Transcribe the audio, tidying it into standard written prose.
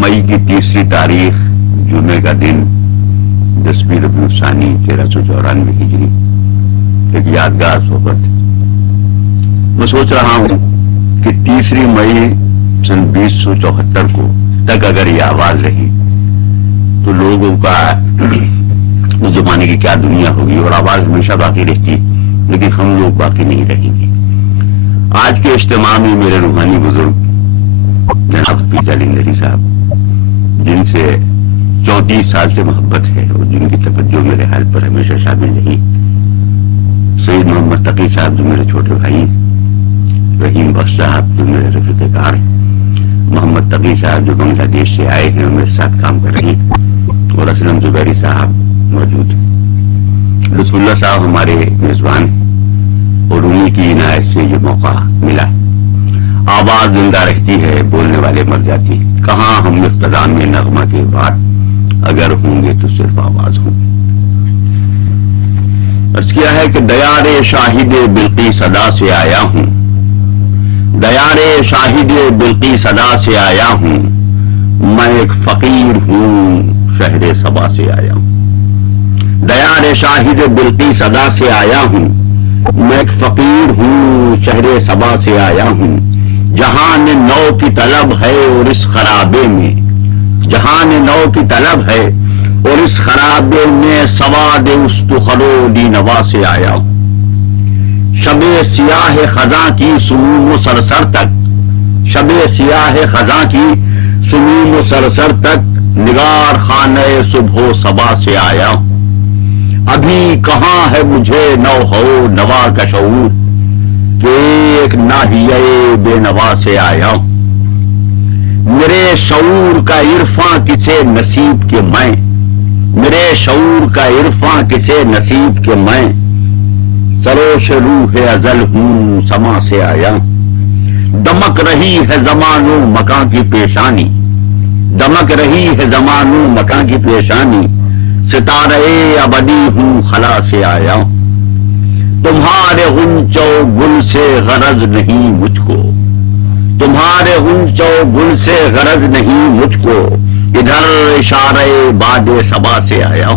मई की 3 तारीख जुमे का दिन 10वीं रबीउल सानी 1394 हिजरी एक यादगार सोबत। मैं सोच रहा हूं कि 3 मई सन 2074 को तक अगर ये आवाज रही तो लोगों का उस जमाने की क्या दुनिया होगी। और आवाज हमेशा बाकी रहती, लेकिन हम लोग बाकी नहीं रहेंगे। आज के इज्तिमा में मेरे रूहानी बुजुर्ग जनाब हफीज जालिंदरी साहब, जिनसे 34 साल से मोहब्बत है और जिनकी तवज्जो मेरे हाल पर हमेशा शामिल रही, सईद मोहम्मद तकी साहब जो मेरे छोटे भाई, रहीम बख्श साहब जो मेरे रफीक़-ए-कार, मोहम्मद तकी साहब जो बांग्लादेश से आए हैं और मेरे साथ काम कर रहे हैं, और असलम जुबैरी साहब मौजूद, लुत्फुल्लाह साहब हमारे मेजबान, और उन्हीं की इनायत से ये मौका मिला। आवाज जिंदा रहती है, बोलने वाले मर जाती है। कहाँ हम इफ्तिदा में नगमा के बाद, अगर होंगे तो सिर्फ आवाज होंगे। अर्ज किया है कि दयारे शाहिदे बिल्की सदा से आया हूं, दयारे शाहिदे बिल्की सदा से आया हूं, मैं एक फकीर हूं शहरे सबा से आया हूं। दयारे शाहिदे बिल्की सदा से आया हूं, मैं एक फकीर हूं शहरे सबा से आया हूं। जहान नौ की तलब है और इस खराबे में, जहान नौ की तलब है और इस खराबे में सवाद उस्तुखरोदी नवा से आया हूं। शबे सियाह खजा की सुमूम सरसर तक, शबे सियाह खजा की सुमूम सरसर तक, निगार खाने सुबह सबा से आया हूं। अभी कहाँ है मुझे नौ हो नवा का शऊर, कि एक नाहिये बेनवा से आया हूं। मेरे शऊर का इरफा किसे नसीब के मैं, मेरे शऊर का इरफा किसे नसीब के मैं, सरोश रूह अजल हूं समा से आया। दमक रही है जमानो मकां की पेशानी, दमक रही है जमानो मकां की पेशानी, सितारे अबदी हूं खला से आया। तुम्हारे गुंचो गुल से गरज नहीं मुझको, तुम्हारे गुंचो गुल से गरज नहीं मुझको, इधर इशारे बादे सबा से आया।